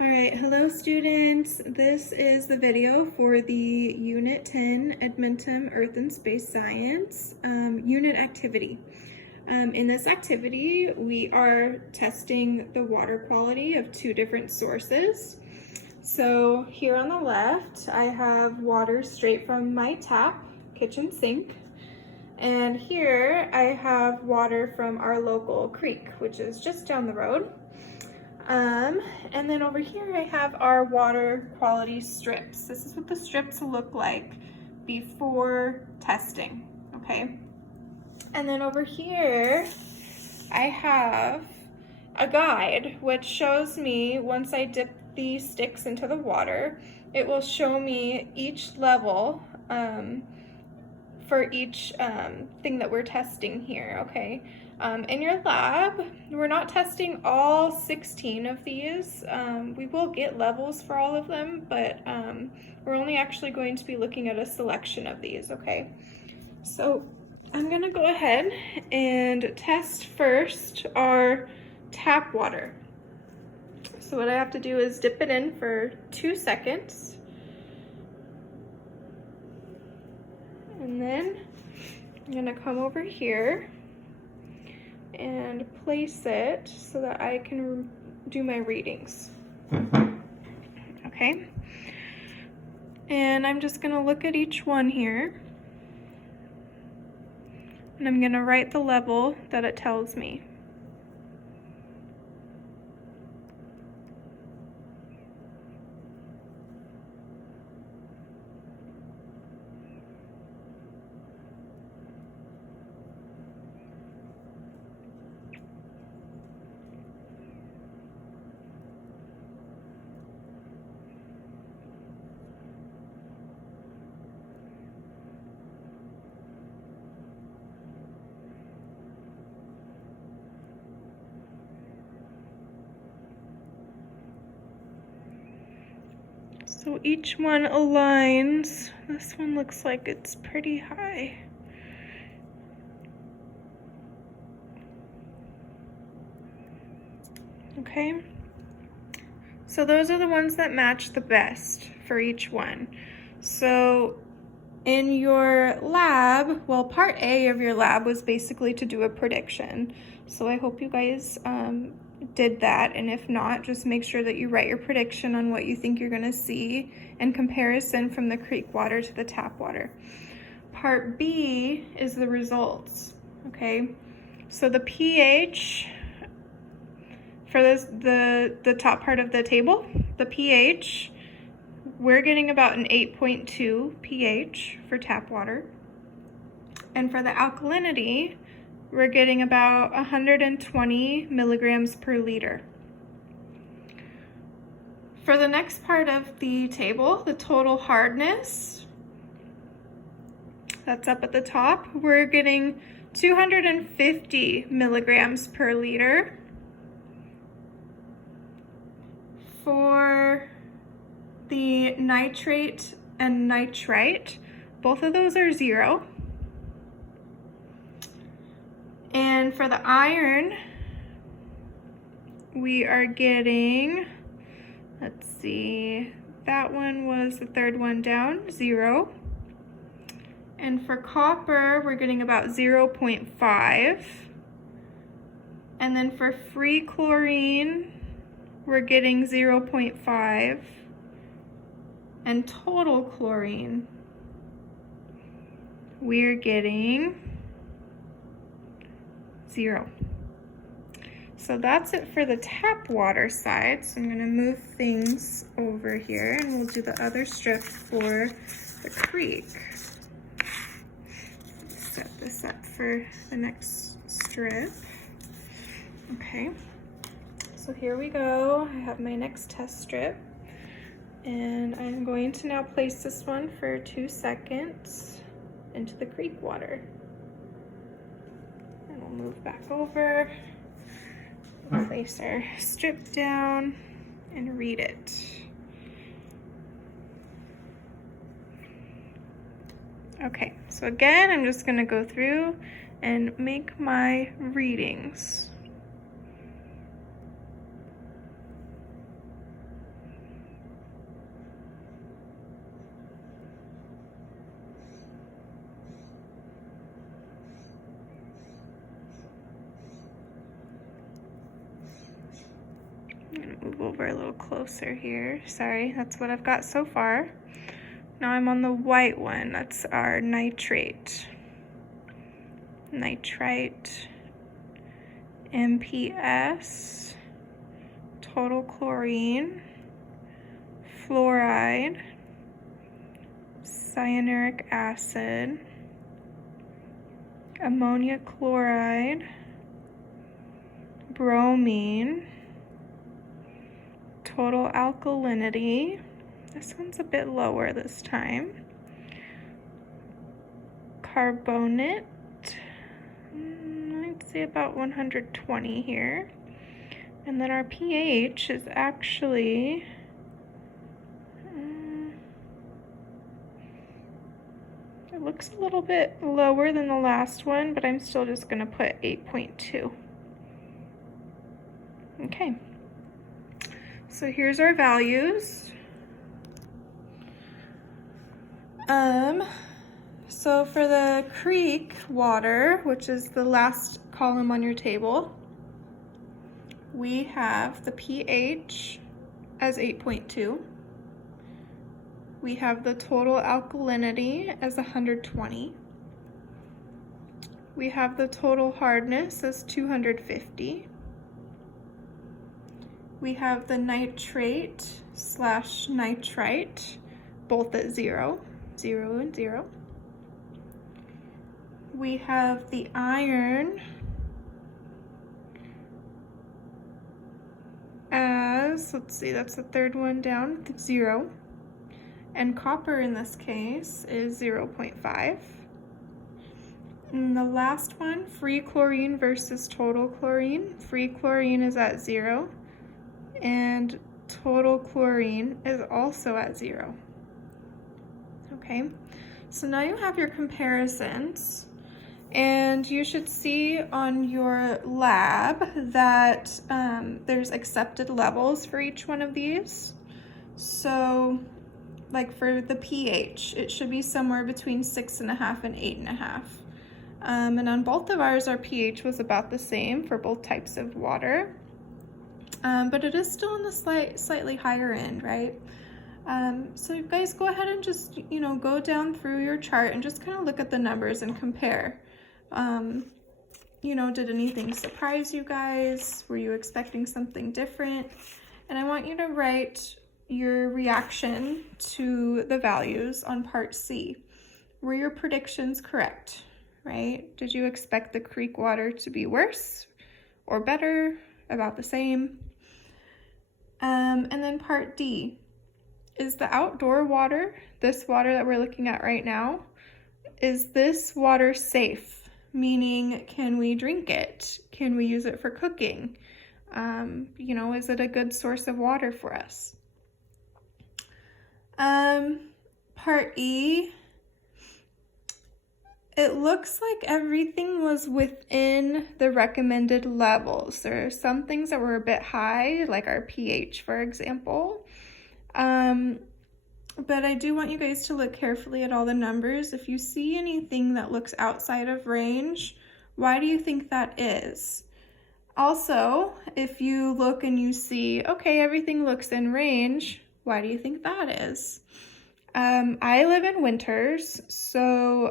All right, hello students. This is the video for the Unit 10 Edmonton Earth and Space Science unit activity. In this activity, we are testing the water quality of two different sources. So here on the left, I have water straight from my tap, kitchen sink. And here I have water from our local creek, which is just down the road. And then over here I have our water quality strips. This is what the strips look like before testing, okay? And then over here I have a guide which shows me once I dip the sticks into the water, it will show me each level for each thing that we're testing here, okay? In your lab, we're not testing all 16 of these. We will get levels for all of them, but we're only actually going to be looking at a selection of these, okay? So I'm gonna go ahead and test first our tap water. So what I have to do is dip it in for 2 seconds. And then I'm gonna come over here and place it so that I can do my readings. Okay. And I'm just gonna look at each one here. And I'm gonna write the level that it tells me. So each one aligns. This one looks like it's pretty high. Okay. So those are the ones that match the best for each one. So in your lab, well, part A of your lab was basically to do a prediction. So I hope you guys did that, and if not, just make sure that you write your prediction on what you think you're gonna see in comparison from the creek water to the tap water. Part B is the results, okay? So the pH for the top part of the table, the pH, we're getting about an 8.2 pH for tap water. And for the alkalinity, we're getting about 120 milligrams per liter. For the next part of the table, the total hardness, that's up at the top, we're getting 250 milligrams per liter. For the nitrate and nitrite, both of those are 0. And for the iron, we are getting, let's see, that one was the third one down, 0. And for copper, we're getting about 0.5. And then for free chlorine, we're getting 0.5. And total chlorine, we're getting 0. So that's it for the tap water side. So I'm gonna move things over here and we'll do the other strip for the creek. Set this up for the next strip. Okay, so here we go. I have my next test strip. And I'm going to now place this one for 2 seconds into the creek water. And we'll move back over, place our strip down, and read it. Okay, so again, I'm just gonna go through and make my readings. I'm gonna move over a little closer here. Sorry, that's what I've got so far. Now I'm on the white one. That's our nitrate. Nitrite, MPS, total chlorine, fluoride, cyanuric acid, ammonia chloride, bromine, total alkalinity. This one's a bit lower this time. Carbonate, I'd say about 120 here. And then our pH is actually it looks a little bit lower than the last one, but I'm still just going to put 8.2. Okay, so here's our values. So for the creek water, which is the last column on your table, we have the pH as 8.2. We have the total alkalinity as 120. We have the total hardness as 250. We have the nitrate / nitrite, both at 0, 0 and 0. We have the iron as, let's see, that's the third one down, 0. And copper in this case is 0.5. And the last one, free chlorine versus total chlorine. Free chlorine is at 0, and total chlorine is also at 0. Okay, so now you have your comparisons, and you should see on your lab that there's accepted levels for each one of these. So like for the pH, it should be somewhere between 6.5 and 8.5. And on both of ours, our pH was about the same for both types of water. But it is still on the slightly higher end, right? So you guys go ahead and just, go down through your chart and just kind of look at the numbers and compare. Did anything surprise you guys? Were you expecting something different? And I want you to write your reaction to the values on part C. Were your predictions correct, right? Did you expect the creek water to be worse or better, about the same? And then part D, is the outdoor water, this water that we're looking at right now, is this water safe? Meaning, can we drink it? Can we use it for cooking? Is it a good source of water for us? Part E, it looks like everything was within the recommended levels. There are some things that were a bit high, like our pH, for example. But I do want you guys to look carefully at all the numbers. If you see anything that looks outside of range, why do you think that is? Also, if you look and you see, okay, everything looks in range, why do you think that is? I live in Winters, so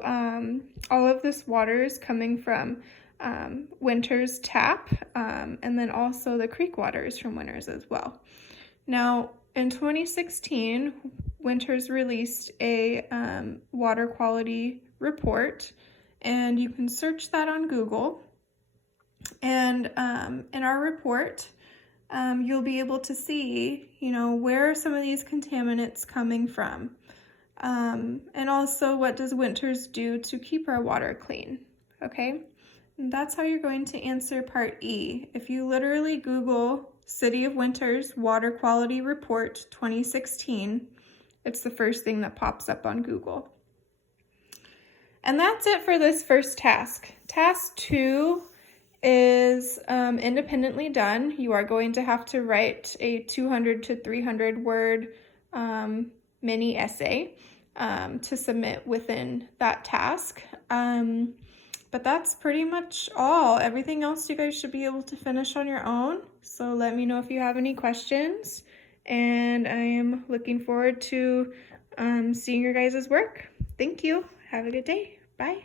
all of this water is coming from Winters tap, and then also the creek water is from Winters as well. Now, in 2016, Winters released a water quality report, and you can search that on Google. And in our report, you'll be able to see, where are some of these contaminants coming from? And also, what does Winters do to keep our water clean? Okay, and that's how you're going to answer part E. If you literally Google City of Winters Water Quality Report 2016, it's the first thing that pops up on Google. And that's it for this first task. Task 2 is independently done. You are going to have to write a 200 to 300 word mini essay to submit within that task. But that's pretty much all. Everything else you guys should be able to finish on your own. So let me know if you have any questions. And I am looking forward to seeing your guys' work. Thank you. Have a good day. Bye.